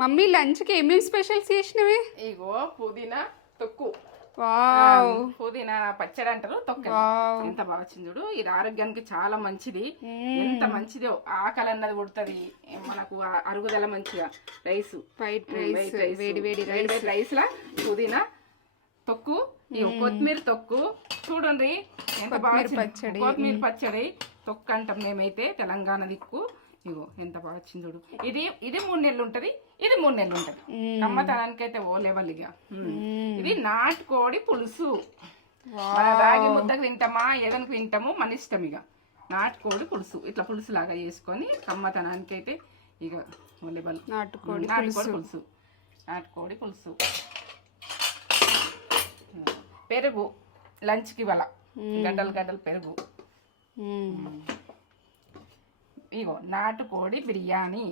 Mummy లంచ్కి ఏమేమి specials చేసినవి? ఇగో పుదీనా తొక్కు, వావ్, పుదీనా పచ్చడి అంటారు, తొక్కు. ఎంత బాగా వచ్చింది చూడు. ఇది ఆరోగ్యానికి చాలా మంచిది. ఎంత మంచిదో, ఆకలి అన్నది పుడుతుంది మనకు, అరుగుదల మంచిగా. రైస్, వైట్ రైస్, వేడి వేడి రైస్ లా పుదీనా తొక్కు, ఇగో కొత్తిమీర తొక్కు. చూడండి ఎంత బాగా పచ్చడి, కొత్తిమీర పచ్చడి తొక్కు అంటాం మేమైతే తెలంగాణ దిక్కు. ఇగో ఎంత బాగా వచ్చింది చూడు. ఇది 3 నెలలు ఉంటది, ఇది 3 నెలలు ఉంటది. కమ్మతనానికి అయితే ఓ లెవెల్ ఇక. ఇది నాటుకోడి పులుసు. మన రాగి ముద్దకు తింటామా, ఏదనికి తింటాము మన ఇష్టం. ఇక నాటుకోడి పులుసు ఇట్లా పులుసు లాగా చేసుకొని కమ్మతనానికి అయితే ఇక ఓ లెవెల్. నాటుకోడి పులుసు, నాటుకోడి పులుసు. పెరుగు లంచ్కి ఇవాళ గడ్డలు పెరుగు. ఇగో నాటుకోడి బిర్యానీ.